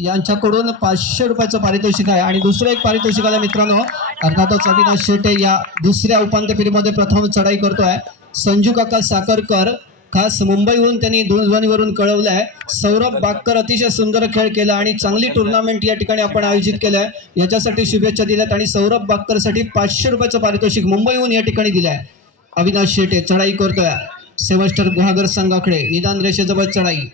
यांच्याकडून 500 रुपयाचं पारितोषिक आहे. आणि दुसरं एक पारितोषिक आलं मित्रांनो, अर्थातच अविनाश शेटे या दुसऱ्या उपांत्य फेरीमध्ये प्रथम चढाई करतोय. संजू काका साखरकर खास मुंबईहून त्यांनी दूरध्वनीवरून कळवलं आहे. सौरभ बागकर अतिशय सुंदर खेळ केला आणि चांगली टुर्नामेंट या ठिकाणी आपण आयोजित केलं आहे, याच्यासाठी शुभेच्छा दिल्यात. आणि सौरभ बागकरसाठी 500 रुपयाचं पारितोषिक मुंबईहून या ठिकाणी दिलं आहे. अविनाश शेटे चढाई करतोय सेव्हस्टर गुहागर संघाकडे, निदान रेषेजवळ चढाई.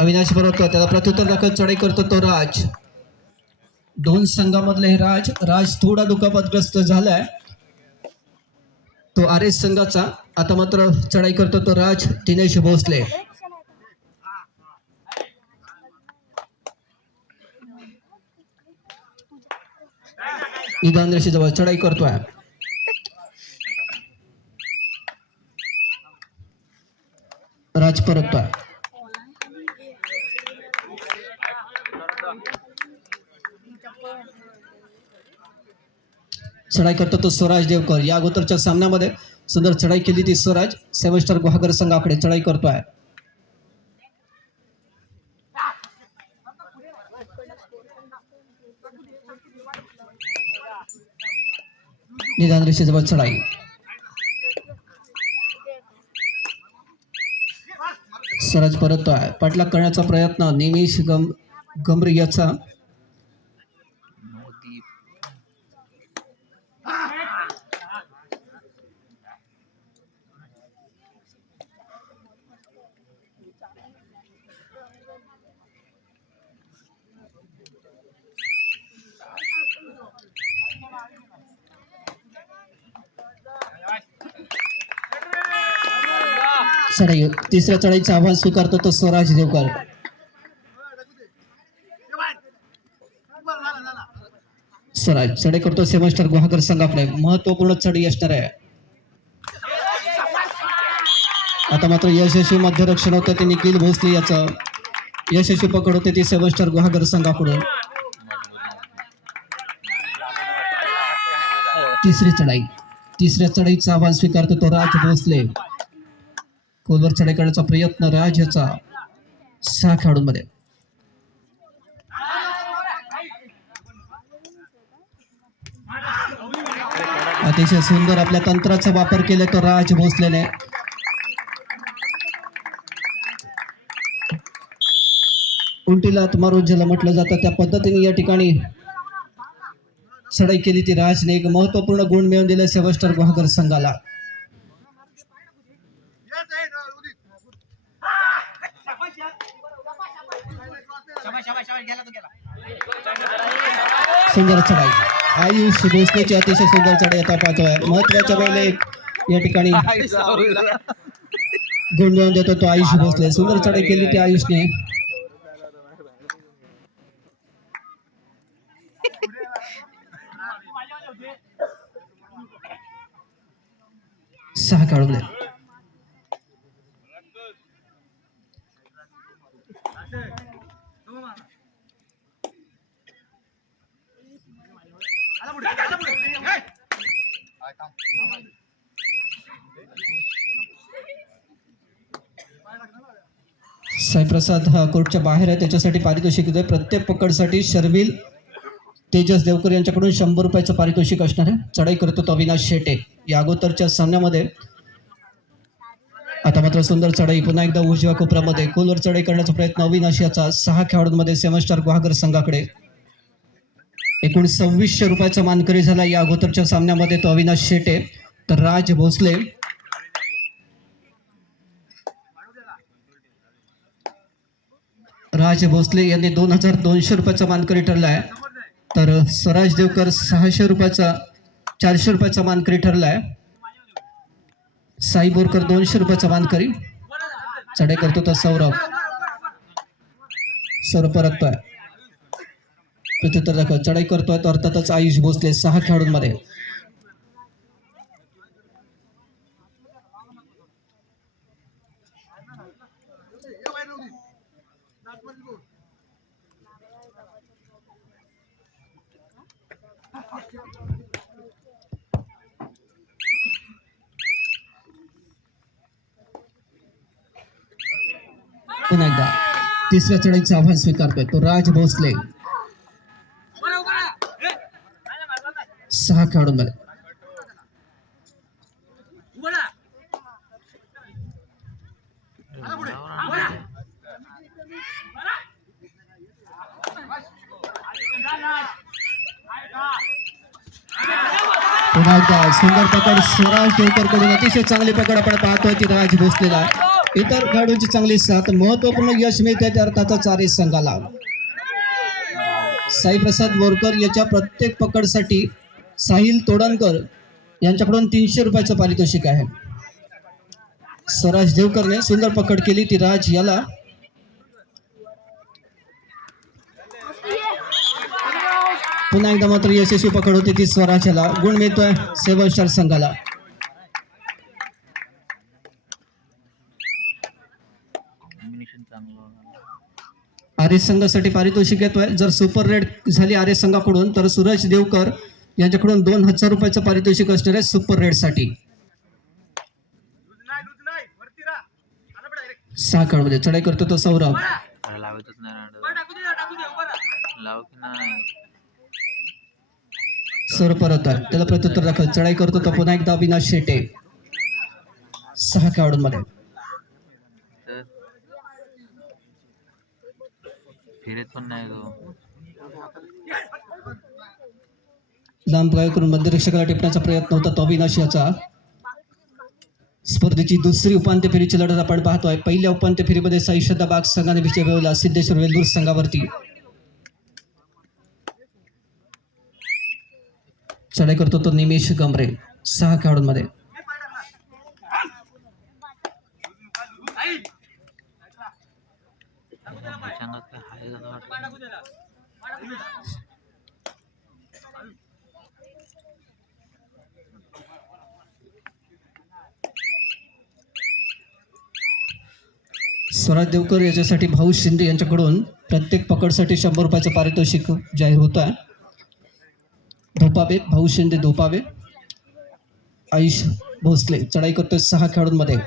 अविनाश बरोबर त्याला प्रत्युत्तर दाखवत चढाई करतो तो राज. दोन संघामधले हे राज थोडा दुखापतग्रस्त झालाय, तो आरएस संघाचा. आता मात्र चढाई करतो तो राज दिनेश भोसले. निदान रेषेजवळ चढाई करतोय. राज परततोय. चढाई करतो तो स्वराज देवकर. या अगोदरच्या सामन्यामध्ये सुंदर चढाई केली ती स्वराज. सेव्हस्टर गुहागर संघाकडे चढाई करतोय. निदान रेषेजवळ चढाई. स्वराज परततोय. पाठलाग करण्याचा प्रयत्न निमिष गंभीर याचा. चढाई तिसऱ्या चढाईचं आव्हान स्वीकारतो तो स्वराज देवकर. स्वराज चढाई करतो सेव्हस्टर गुहागर संघाकडे. महत्वपूर्ण चढाई असणार आहे. आता मात्र यशस्वी मध्यरक्षण होतं ते निखिल भोसले याचं. यशस्वी पकड होते ती सेव्हस्टर गुहागर संघाकडून. तिसरी चढाई. तिसऱ्या चढाईचं आव्हान स्वीकारतो तो राज भोसले. खोलवर चढाई करण्याचा प्रयत्न राज याचा 6 खेळाडूंमध्ये. अतिशय सुंदर आपल्या तंत्राचा वापर केला तो राज भोसलेने. उलटी लात मारून ज्याला म्हटलं जातं त्या पद्धतीने या ठिकाणी चढाई केली ती राजने. एक महत्वपूर्ण गुण मिळवून दिले सेव्हस्टर गुहागर संघाला. सुंदर चढाई. आयुष भोसलेची अतिशय सुंदर चढाई आता पाहतोय. महत्वाच्या वेळेला या ठिकाणी गुण मिळवून देतो तो आयुष भोसले. सुंदर चढाई केली ती आयुषने. सहा खेळाडू. साईप्रसाद हा कोर्टच्या बाहेर आहे, त्याच्यासाठी पारितोषिक आहे. प्रत्येक पकडसाठी शर्विल तेजस देवकर यांच्याकडून 100 रुपयाचं पारितोषिक असणार आहे. चढाई करतो तो अविनाश शेटे. या अगोदरच्या सामन्यामध्ये आता मात्र सुंदर चढाई पुन्हा एकदा उजव्या कोपऱ्यामध्ये खोलवर चढाई करण्याचा प्रयत्न अविनाश याचा. 6 खेळाडूंमध्ये सेव्हस्टर गुहागर संघाकडे. एकूण 2600 रुपयाचा मानकरी झाला या अगोदरच्या सामन्यामध्ये तो अविनाश शेटे. तर राज भोसले यांनी 2200 रुपयाचा मानकरी ठरला आहे. तर स्वराज देवकर 600 रुपयाचा 400 रुपयाचा मानकरी ठरला आहे. साई बोरकर 200 रुपयाचा मानकरी. चढाई करतो तो सौरभ परततोय. प्रत्युत्तर दाखव चढाई करतोय तो अर्थातच आयुष भोसले. 6 खेळाडूंमध्ये. पुन्हा एकदा तिसऱ्या चढाईचं आव्हान स्वीकारतोय तो राज भोसले. 6 खेळाडूंमध्ये पुन्हा एकदा सुंदर पकड स्वराज देवकर कडून. अतिशय चांगली पकड आपण पाहतोय ती राज भोसलेला. इतर खेळाडूंची चांगली साथ. महत्वपूर्ण यश मिळते त्या अर्थातच आर्य संघाला. साईप्रसाद बोरकर याच्या प्रत्येक पकडसाठी साहिल तोडणकर यांच्याकडून 300 रुपयाचं पारितोषिक आहे. स्वराज देवकरने सुंदर पकड केली ती राज याला. पुन्हा एकदा मात्र यशस्वी पकड होती ती स्वराज्याला. गुण मिळतोय 7 स्टार संघाला. आर्य संघासाठी पारितोषिक येतोय. जर सुपर रेड झाली आर्य संघाकडून तर सूरज देवकर यांच्याकडून 2000 रुपयाचं पारितोषिक असणार आहे सुपर रेड साठी. 6 खेळाडूंमध्ये चढाई करतो तो सौरभ. सर परत आहे त्याला प्रत्युत्तर दाखल. चढाई करतो तो पुन्हा एकदा अविनाश शेटे. 6 खेळाडूंमध्ये लांब गाय करून मध्यरक्षकाला टिपण्याचा प्रयत्न होता तो अविनाश याचा. स्पर्धेची दुसरी उपांत्य फेरीची लढत आपण पाहतोय. पहिल्या उपांत्य फेरीमध्ये साई शदाबाग संघाने विजय मिळवला सिद्धेश्वर वेल्लूर संघावरती. चढाई करतो तो निमेश गमरे. 6 खेळाडूंमध्ये स्वराज देवकर याच्यासाठी भाऊ शिंदे यांच्याकडून प्रत्येक पकडसाठी 100 रुपयाचं पारितोषिक जाहीर होत आहे. धोपावे भाऊ शिंदे धोपावे. आयुष भोसले चढाई करतोय 6 खेळाडूंमध्ये.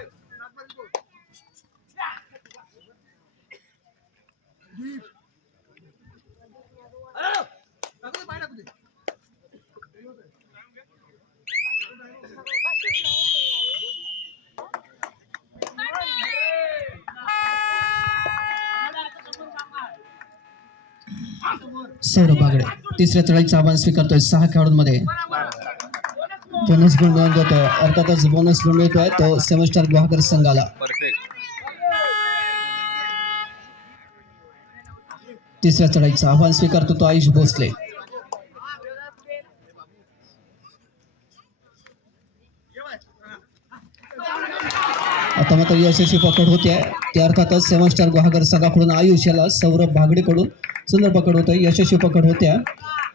सौरभ बागडे तिसऱ्या चढाईचं आव्हान स्वीकारतोय 6 खेळाडूंमध्ये. बोनस गुण मिळवून देतोय. अर्थातच बोनस गुण मिळतोय तो 7 स्टार गुहागर संघाला. तिसऱ्या चढाईचं आव्हान स्वीकारतो तो आयुष भोसले. आता मात्र यशस्वी पकड होते ते अर्थातच 7 स्टार गुहागर संघाकडून आयुष याला सौरभ बागडेकडून सुंदर पकड होतं. यशस्वी पकड होत्या.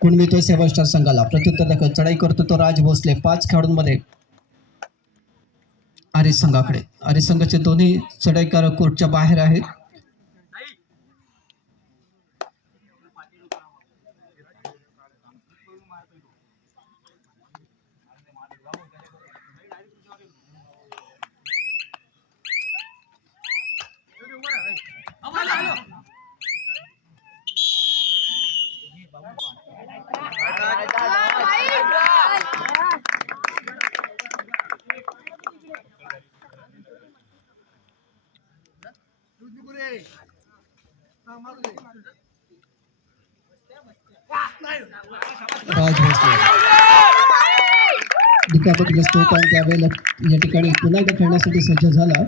गुण मिळतोय 7 स्टार संघाला. प्रत्युत्तर दाखल चढाई करतो तो राज भोसले. 5 खेळाडूंमध्ये आर्य संघाकडे. आर्य संघाचे दोन्ही चढाईकार कोर्टच्या बाहेर आहेत. राज भोसले दुखापतग्रस्त होता आणि त्यावेळेला या ठिकाणी पुन्हा एकदा खेळण्यासाठी सज्ज झाला.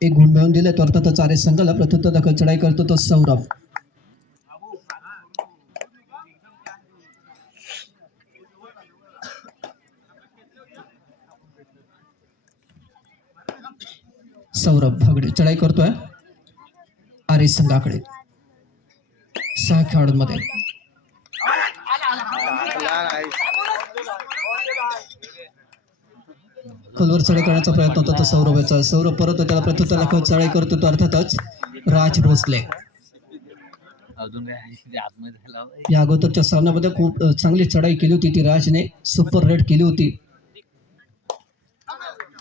एक गुण मिळवून दिले तो अर्थातच आर्य संघाला. प्रत्युत्तर दाखल चढाई करतो तो सौरभ. सौरभ भागडे चढाई करतोय आर्य संघाकडे. 6 खेळाडूंमध्ये खोलवर चढाई करण्याचा प्रयत्न होता तो सौरभचा. सौरभ परत त्याला प्रत्युत्तर दाखल चढाई करतो तो अर्थातच राज भोसले. या अगोदरच्या सामन्यामध्ये खूप चांगली चढाई केली होती ती राजने. सुपर रेड केली होती.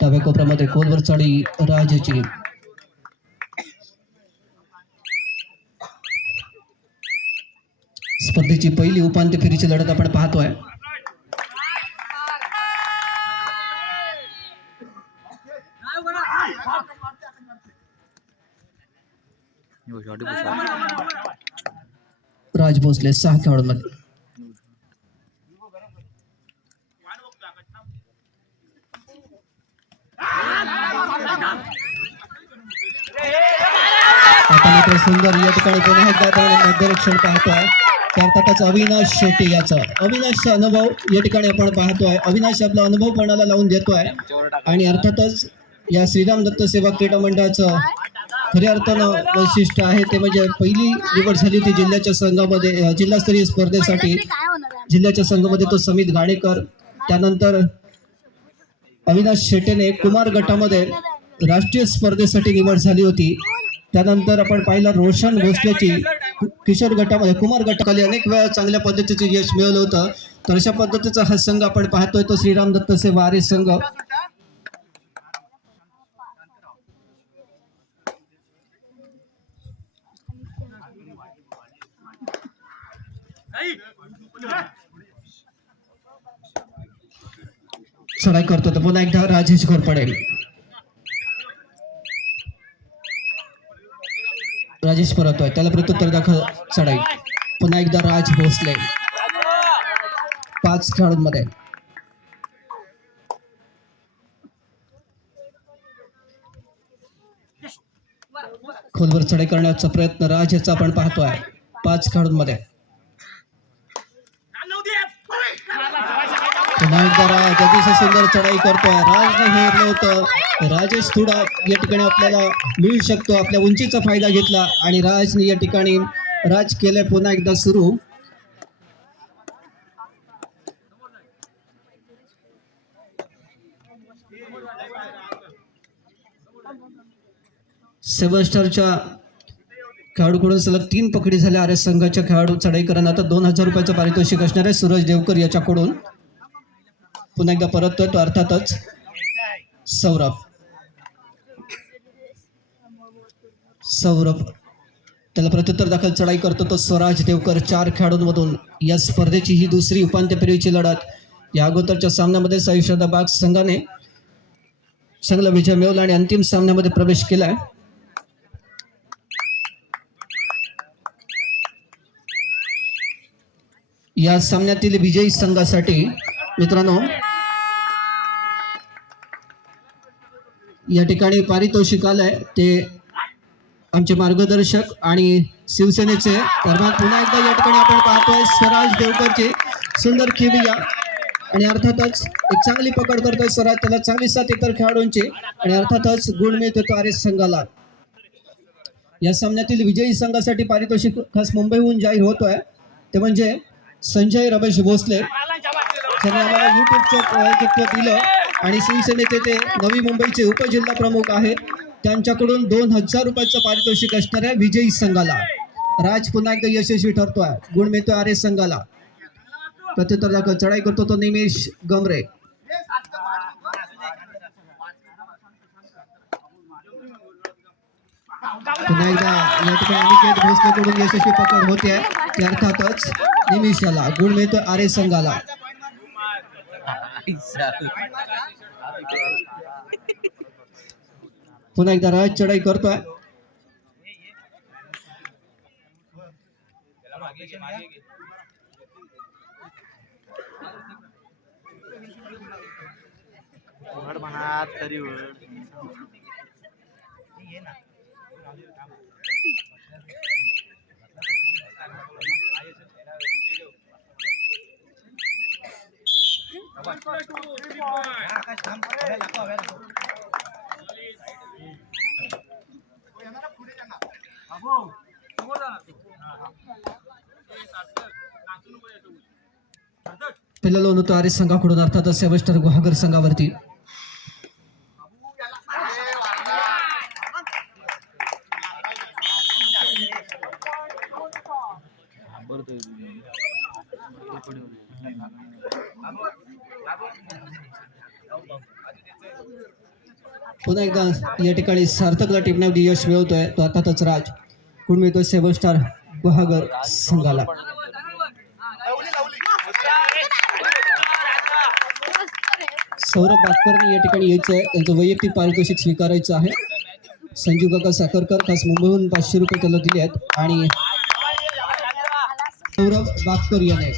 डाव्या कोपऱ्यामध्ये खोलवर चढी राजची. स्पर्धेची पहिली उपांत्य फेरीची लढत आपण पाहतोय. राज भोसले 6 खेळाडूंमध्ये. आता मात्र सुंदर या ठिकाणी पुन्हा एकदा मध्यरक्षण पाहतोय. कर्नाटकाचा अविनाश शेट्टी याचा अविनाशचा अनुभव या ठिकाणी आपण पाहतोय. अविनाश आपला अनुभव पणाला लावून देतोय आणि अर्थातच या श्रीराम दत्त सेवा क्रीडा मंडळाचं खऱ्या अर्थानं वैशिष्ट्य आहे ते म्हणजे पहिली निवड झाली ती जिल्ह्याच्या संघामध्ये जिल्हास्तरीय स्पर्धेसाठी. जिल्ह्याच्या संघामध्ये तो समित गाडेकर, त्यानंतर अविनाश शेट्टीने कुमार गटामध्ये राष्ट्रीय स्पर्धेसाठी निवड झाली होती. त्यानंतर आपण पाहिलं रोशन भोसलेची किशोर गटामध्ये कुमार गटाखाली अनेक वेळा चांगल्या पद्धतीचे यश मिळवलं होतं. तर अशा पद्धतीचा हा संघ आपण पाहतोय तो श्रीराम दत्त सेवा आर्य संघ. चढाई करतो तर पुन्हा एकदा राजेश घोरपडे. राजेश परतोय त्याला प्रत्युत्तर दाखल चढाई. पुन्हा एकदा राज भोसले 5 खेळाडूंमध्ये. खोलवर चढाई करण्याचा प्रयत्न राज याचा आपण पाहतोय 5 खेळाडूंमध्ये. पुन्हा एकदा राज अतिशय सुंदर चढाई करतोय. राजने हेरलं होतं. राजेश थोडा या ठिकाणी आपल्याला मिळू शकतो. आपल्या उंचीचा फायदा घेतला आणि राजने या ठिकाणी राज केलंय पुन्हा एकदा सुरू. सेव्हन स्टारच्या खेळाडूकडून सलग 3 पकडी झाल्या. आर्य संघाच्या खेळाडू चढाई करताना आता 2000 रुपयाचं पारितोषिक असणार आहे सूरज देवकर याच्याकडून. पुन्हा एकदा परत तो अर्थातच सौरभ त्याला प्रत्युत्तर दाखल चढाई करतो तो स्वराज देवकर. 4 खेळाडूंमधून या स्पर्धेची ही दुसरी उपांत्य फेरीची लढत. या अगोदरच्या सामन्यामध्ये सहिष्णुताबाग संघाने संघाला विजय मिळवला आणि अंतिम सामन्यामध्ये प्रवेश केलाय. या सामन्यातील विजयी संघासाठी मित्रांनो या ठिकाणी पारितोषिक आलंय ते आमचे मार्गदर्शक आणि शिवसेनेचे. दरम्यान पुन्हा एकदा या ठिकाणी आपण पाहतोय स्वराज देवकरची सुंदर खेळी आणि अर्थातच एक चांगली पकड करतोय स्वराज. त्याला चांगली साथ इतर खेळाडूंची आणि अर्थातच गुण मिळतो आर्य संघाला. या सामन्यातील विजयी संघासाठी पारितोषिक खास मुंबईहून जाहीर होतोय ते म्हणजे संजय रमेश भोसले ज्यांनी आम्हाला युट्यूबचं आयोजकत्व दिलं आणि शिवसेनेचे ते नवी मुंबईचे उपजिल्हा प्रमुख आहेत. त्यांच्याकडून 2000 रुपयाचं पारितोषिक असणाऱ्या विजयी संघाला. राज पुन्हा एकदा यशस्वी ठरतोय. गुण मिळतोय आर्य संघाला. प्रत्युत्तर दाखल चढाई करतो तो निमेश गमरे. पुन्हा एकदा या ठिकाणी अनिकेत भोसलेकडून यशस्वी पकड होते आहे. अर्थातच निमिषाला गुण मिळतोय आर्य संघाला. पुन्हा एकदा राज चढाई करतोय. पहिला लोन होतो आर्य संघाकडून अर्थातच सेव्हस्टर गुहागर संघावरती. पुन्हा एकदा या ठिकाणी सार्थकला टिपण्यामध्ये यश मिळवतोय तो अर्थातच राज. गुण मिळतोय 7 स्टार गुहागर संघाला. सौरभ बातकरने या ठिकाणी यायचं आहे, त्यांचं वैयक्तिक पारितोषिक स्वीकारायचं आहे. संजू काका साखरकर खास मुंबईहून 500 रुपये त्याला दिले आहेत आणि सौरभ बातकर याने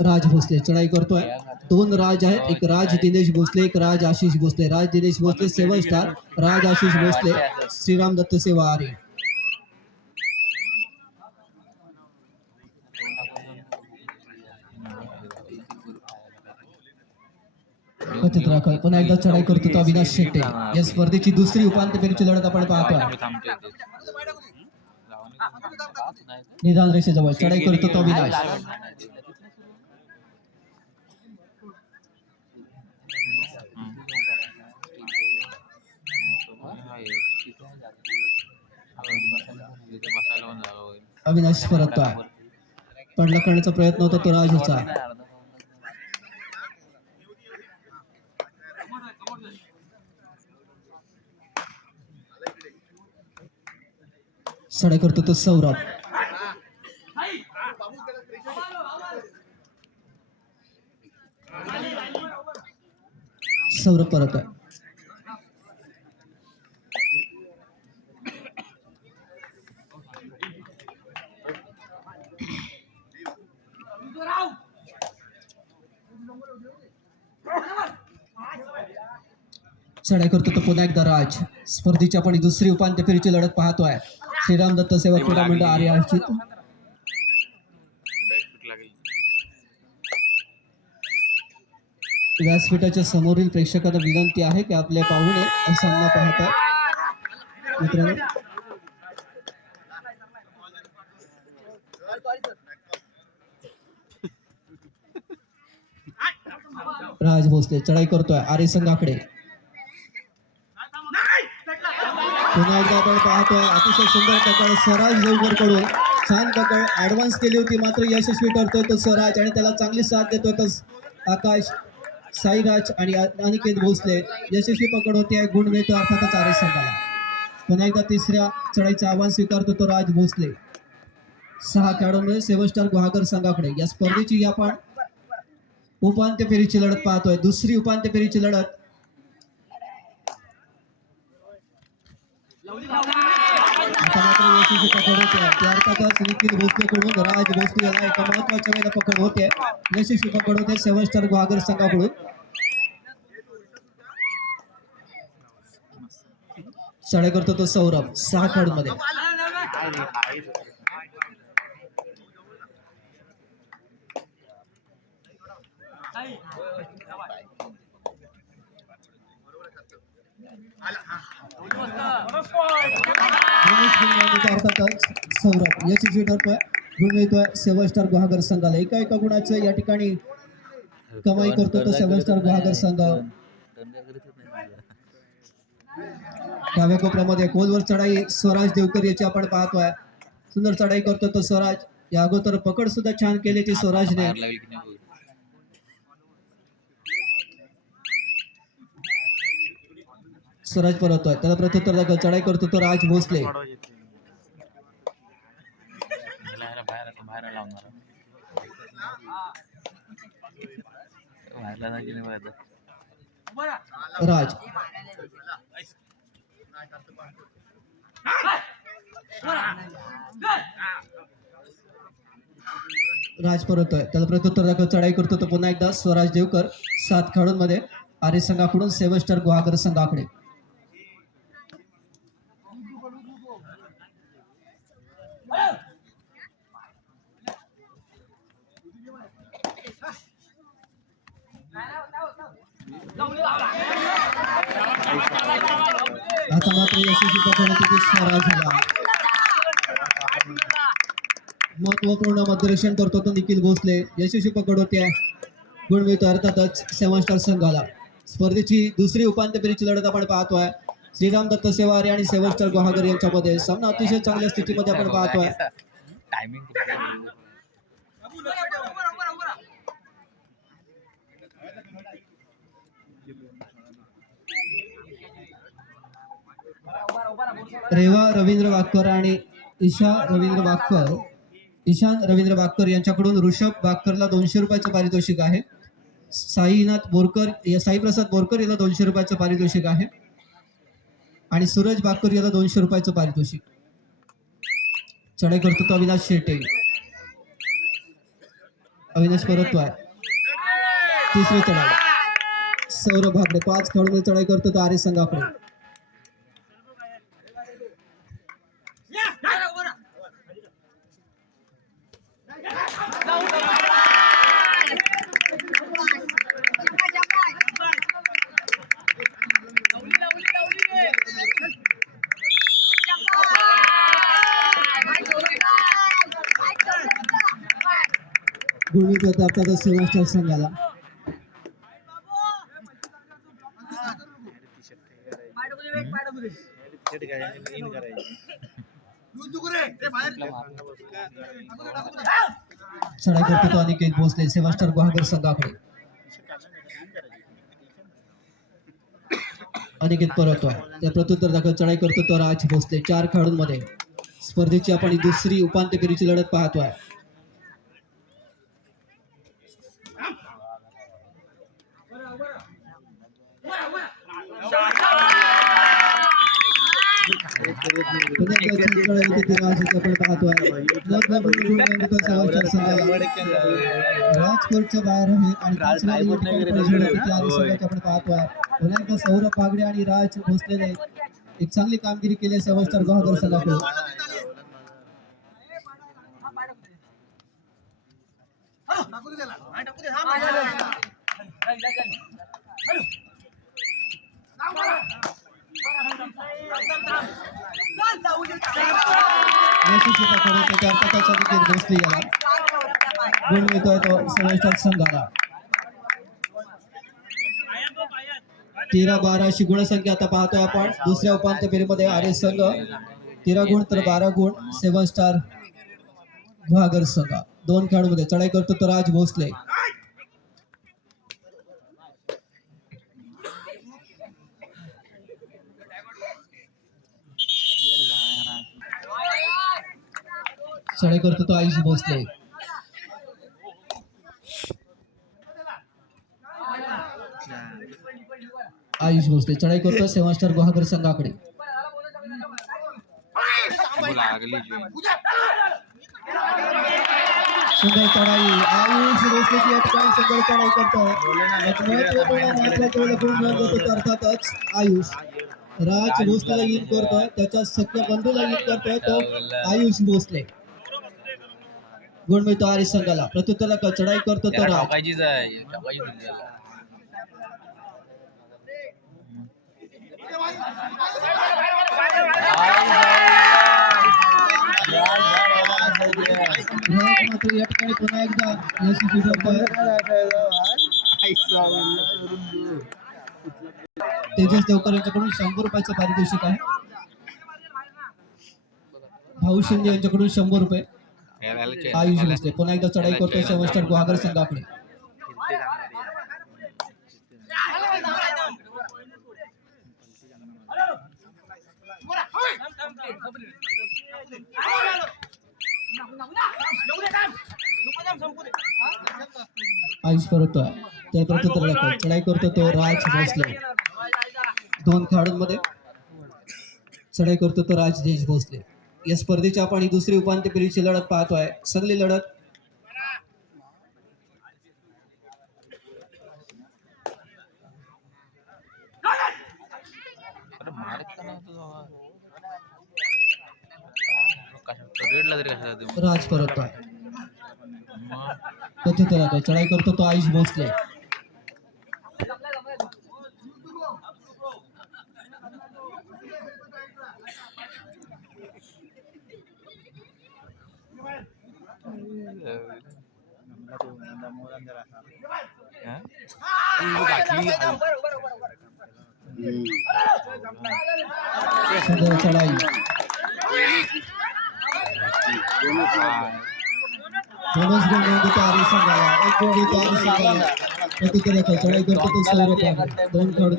राज भोसले चढाई करतोय. 2 राज आहेत, एक राज दिनेश भोसले, एक राज आशिष भोसले. राज दिनेश भोसले 7 स्टार, राज आशिष भोसले श्रीराम दत्त सेवा आरे. पुन्हा एकदा चढाई करतो तो अविनाश शेट्टे. या स्पर्धेची दुसरी उपांत्य फेरीची लढत आपण पाहतोय. निदान रेषेजवळ चढाई करतो तो अविनाश. अविनाश परततोय. पडला करण्याचा प्रयत्न होता तो राज होता. चढाई करतो तो सौरभ. सौरभ परत आहे. चढाई करतो तो पुन्हा एकदा राज. स्पर्धेची आपण दुसरी उपांत्य फेरीची लढत पाहतोय. श्रीराम दत्त सेवा क्रीडा मंडळ आर्य आयोजित. व्यासपीठाच्या समोरील प्रेक्षकांना विनंती आहे की आपल्या पाहुणे सामना पाहतात मित्रांनो. राज भोसले चढाई करतोय आर्य संघाकडे. पुन्हा एकदा आपण पाहतोय अतिशय सुंदर पकड स्वराज देवकर कडून. छान पकड ऍडव्हान्स केली होती मात्र यशस्वी करतोय तो स्वराज आणि त्याला चांगली साथ देतोय तो आकाश साईराज आणि अनिकेत भोसले. यशस्वी पकड होते, गुण मिळतो अर्थातच आर्य संघाला. पुन्हा एकदा तिसऱ्या चढाईचं आव्हान स्वीकारतो तो राज भोसले. 6 खेळाडूंमध्ये 7 स्टार गुहागर संघाकडे. या स्पर्धेची आपण उपांत्य फेरीची लढत पाहतोय, दुसरी उपांत्य फेरीची लढत. आता मात्र यशस्वी पकड होते ते अर्थातच निखिल भोसलेकडून राज भोसले याला एका महत्वाच्या वेळेला पकड होते. यशस्वी पकड होते 7 स्टार गुहागर संघाकडून. चढाई करतो तो सौरभ. 6 खेळाडूंमध्ये अर्थातच सौरभ यशस्वी ठरतोय, गुण मिळतोय 7 स्टार गुहागर संघाला. एका गुणाचं या ठिकाणी कमाई करतो तो 7 स्टार गुहागर संघ. डाव्या कोपऱ्यामध्ये खोलवर चढाई स्वराज देवकर याची आपण पाहतोय. सुंदर चढाई करतो तो स्वराज. या अगोदर पकड सुद्धा छान केली ती स्वराजने. स्वराज परततोय, त्याला प्रत्युत्तर चढाई करतो तो राज भोसले. राज राज परततोय, त्याला प्रत्युत्तर चढाई करतो तो पुन्हा एकदा स्वराज देवकर. 7 खेळाडूंमध्ये आर्य संघाकडून 7 स्टार गुहागर संघाकडे. आता मात्र यशस्वी पकड स्वराज झाला. महत्वपूर्ण मध्यरक्षण करतो तो निखिल भोसले. यशस्वी पकड होते, गुण मिळतो अर्थातच 7 स्टार संघाला. स्पर्धेची दुसरी उपांत्य फेरीची लढत आपण पाहतोय. श्रीराम दत्त सेवारे आणि सेवन स्टार गुहागर यांच्यामध्ये सामना अतिशय चांगल्या स्थितीमध्ये आपण पाहतोय. टायमिंग रेवा रवींद्र वाकर आणि ईशान रवींद्र वाकर यांच्याकडून ऋषभ वाकरला 200 रुपयाचं पारितोषिक आहे. साई प्रसाद बोरकर याला 200 रुपयाचं पारितोषिक आहे आणि सूरज बाकर याला 200 रुपयाचं पारितोषिक. चढाई करतो तो अविनाश शेटे. अविनाश परततोय. तिसरी चढाई सौरभ भागडे. 5 खेळाडू चढाई करतो तो आर्य संघाकडे. गुणवित अर्थातच सेवन स्टार संघाला. चढाई करतो तो अनिकेत भोसले सेवन स्टार गुहागर संघाकडे. अनिकेत परततोय. त्या प्रत्युत्तर दाखल चढाई करतो तो राज भोसले. 4 खेळाडूंमध्ये स्पर्धेची आपण दुसरी उपांत्य फेरीची लढत पाहतोय. राजकोटच्या बाहेर आहे आणि आपण पाहतोय. पुन्हा एकदा सौरभ बागडे आणि राज भोसलेने एक चांगली कामगिरी केली सेवन स्टार गुहागर संघाकडून. गुण मिळतोय तो सेवन स्टार संघाला. 13-12 अशी गुणसंख्या आता पाहतोय आपण दुसऱ्या उपांत्य फेरीमध्ये. आर्य संघ 13 गुण तर 12 गुण सेवन स्टार गुहागर संघ. 2 खेळाडूंमध्ये चढाई करतो तो राज भोसले. चढाई करतो तो आयुष भोसले. आयुष भोसले चढाई करतो सेवन स्टार गुहागर संघाकडे. सुंदर चढाई आयुष भोसलेची सुंदर चढाई करतोय. अर्थातच आयुष राज भोसलेला इन करतोय. त्याच्या सख्या बंधूला इन करतोय तो आयुष भोसले. गुण मिळतो आर्य संघाला. प्रत्युत्तराला चढाई करतो तो राज. मात्र या ठिकाणी पुन्हा एकदा तेजस देवकर यांच्याकडून 100 रुपयाचं पारितोषिक आहे. भाऊ शिंदे यांच्याकडून 100 रुपये. आयुष भोसले पुन्हा एकदा चढाई करतोय सेवन स्टार गुहागर संघाकडे. आयुष परततोय. त्या प्रत्युत्तराला चढाई करतो तो राज भोसले. 2 खेळाडूंमध्ये चढाई करतो तो राज भोसले. या स्पर्धेची आपण ही दुसरी उपांत्य फेरीची लढत पाहतोय. सगळी लढत राज परततोय. प्रत्युत्तराला चढाई करतो तो आयुष भोसले. सुंदर चढाई दोनच गुण नोंदवतो आरे संघाला एक गुण देतो आरे संघाला प्रतिक्रिया चढाई करतो तो सौरभ भागरे दोन खेळाडू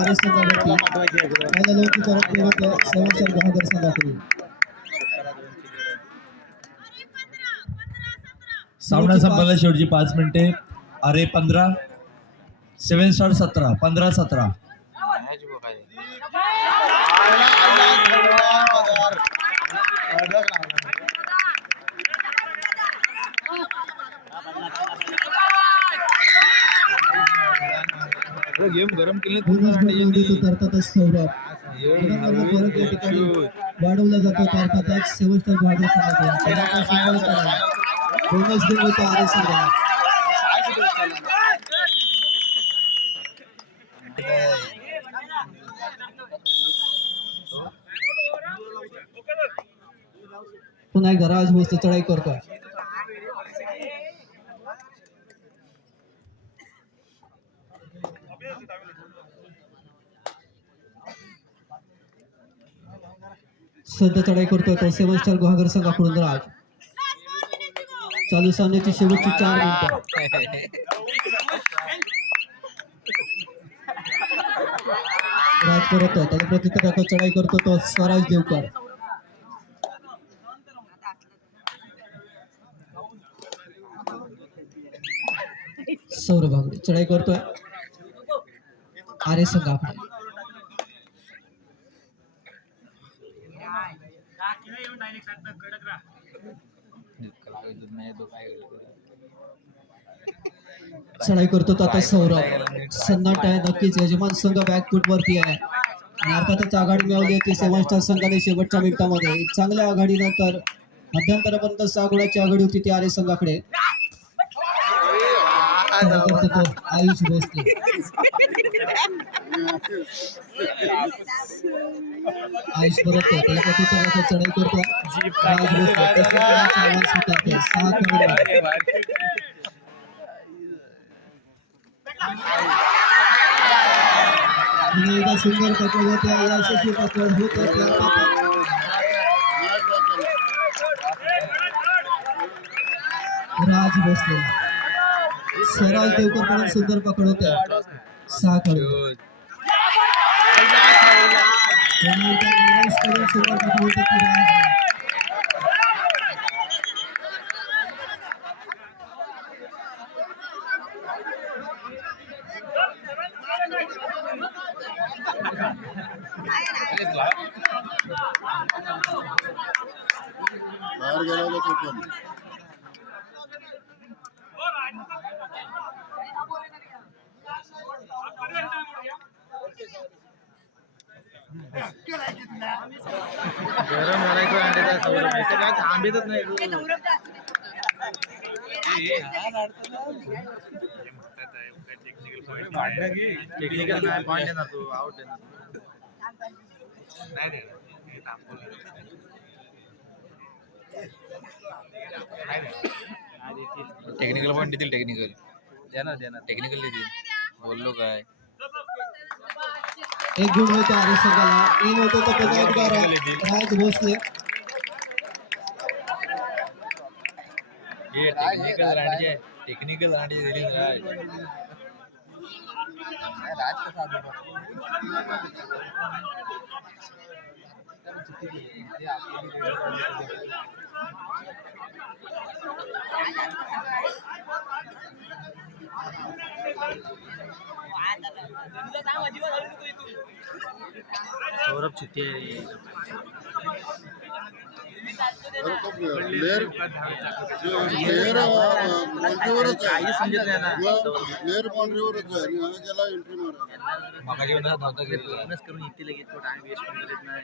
आरे संघावरती पहिला लोक करत होतं सेवनशर बहादर संघाकडून सामना संपला शेवटची 5 मिनिटे अरे 15 7 स्टार 17 15-17 गेम गरम केले अर्थातच सौरभ फरक या ठिकाणी वाढवला जातो अर्थातच सेवनशर बहादर संघाकडून बोनस गुण होतो आरे संघाला पुन्हा एकदा राज भोसले चढाई करतोय सध्या चढाई करतोय तो सेवन स्टार गुहागर संघाकडून राज चालू सामन्याची शेवटची 4 मिनिटं राज करत आहे त्याला प्रतिक्रिया चढाई करतो तो स्वराज देवकर सौरभ भागरे चढाई करतोय आरे संघ आपला चढाई करतो तो आता सौरभ सन्नाट आहे नक्कीच यजमान संघ बॅकफूट वरती आहे आणि अर्थातच आघाडी मिळवली होती सेवन स्टार संघाने शेवटच्या मिनिटांमध्ये एक चांगल्या आघाडीनंतर मध्यंतरापर्यंत 6 गुणाची आघाडी होती ती आरे संघाकडे तो आयुष भोसले आयुष परत त्याला प्रतिक्रिया चढाई करतो राज भोसले स्वीकारते 6 खेळाडू एकदा सुंदर पकड होत्या यशस्वी पकड होत राज भोसले स्वराज देवकर कडून सुंदर पकड होत्या 6 खेळाडू सुंदर पकड होते बाहेर गेला होता तो पण गरम लढाई अंड्याचा सौरभ इथे काय थांबतच नाही टेक्निकल नाही पॉईंट येणार तू आउट येणार नाही टेक्निकल पॉईंट देतील टेक्निकल देणार टेक्निकल देतील बोललो काय एक गुण होता आरे संघाला इन होतो तो पुन्हा एकदा राज भोसले हे टेक्निकल रांडे दिली राज कसा सौरभ चित्ते प्लेयर काही समजत नाही ना प्लेयर बाउंड्रीवरच आहे आणि हा गेला एंट्री मारा मागाशी म्हणा धावता पूर्णच करून इथे लगेच तो टाइम वेस्ट पण करत नाही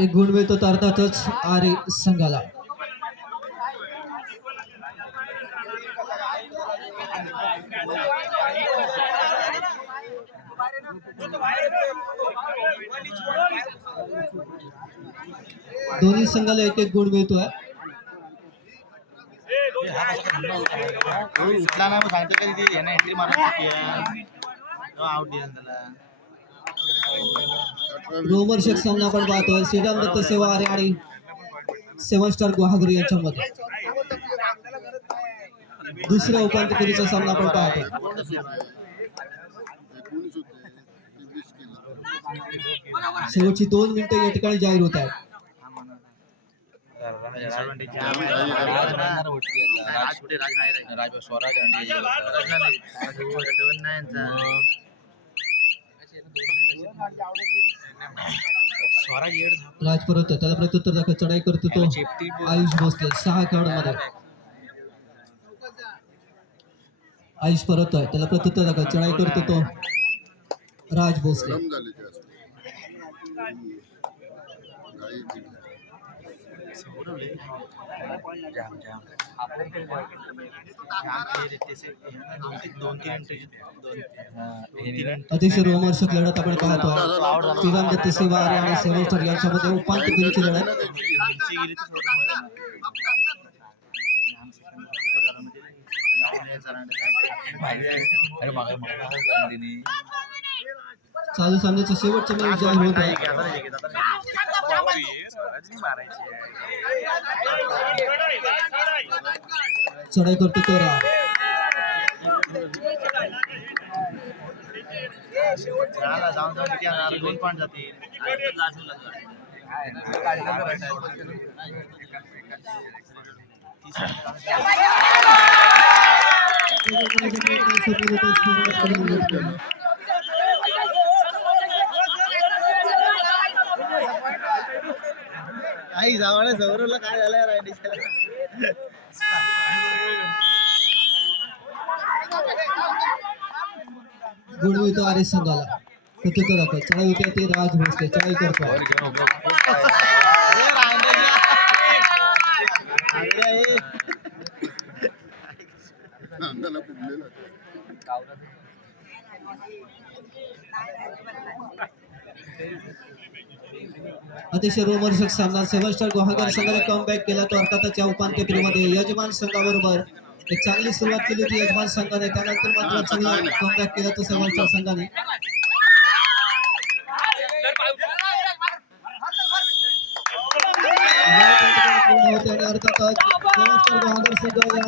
एक गुण मिळतो तर अर्थातच आरे संघाला. दोन्ही संघाला एक एक गुण मिळतोय. उठला नाही मग सांगतो कधी ते यांना एंट्री मारून आउट दिला त्याला. रोमहर्षक सामना आपण पाहतोय श्रीराम दत्त सेवा आरे आणि 7 स्टार गुहागर यांच्यामध्ये. दुसऱ्या उपांत्य फेरीचा सामना आपण पाहतोय. 19 होते 20 केलं. शेवटची 2 मिनिटं या ठिकाणी जाहीर होत आहेत. स्वराज आणि स्वराज येड राज परत त्याला प्रत्युत्तर दाखवत चढाई करतो तो आयुष भोसले. 6 खेळाडूंमध्ये आयुष परत त्याला प्रत्युत्तर दाखवत चढाई करतो तो राज भोसले. गरम झाले जास्त. गाई दिली. अतिशय रोमहर्षक लढत आपण पाहतोय श्रीराम दत्त सेवा आरे आणि 7 स्टार यांच्यामध्ये उपांत्य फेरीची लढत. अरे मागे चालू सामन्याचं शेवटचं मॅच जाहीर होत आहे. चढाई करतो तो राज. जाऊन जाऊन 2 पॉईंट जातील. आई जावाने सौरवला काय झालं रायडी गुण मिळतो आरे संघाला. प्रत्युत्तर दाखवत चढाई होते ते राज भोसले. चढाई करतो अंगाला फुगलेलं. अतिशय रोमहर्षक सामना. 7 स्टार गुहागर संघाने कमबॅक केला तो अर्थातच या उपांत्य फेरीमध्ये यजमान संघाबरोबर एक चांगली सुरुवात केली होती यजमान संघाने. त्यानंतर मात्र चांगला कमबॅक केला तो 7 स्टार संघाने. या ठिकाणी पूर्ण होते आणि अर्थातच 7 स्टार गुहागर संघ या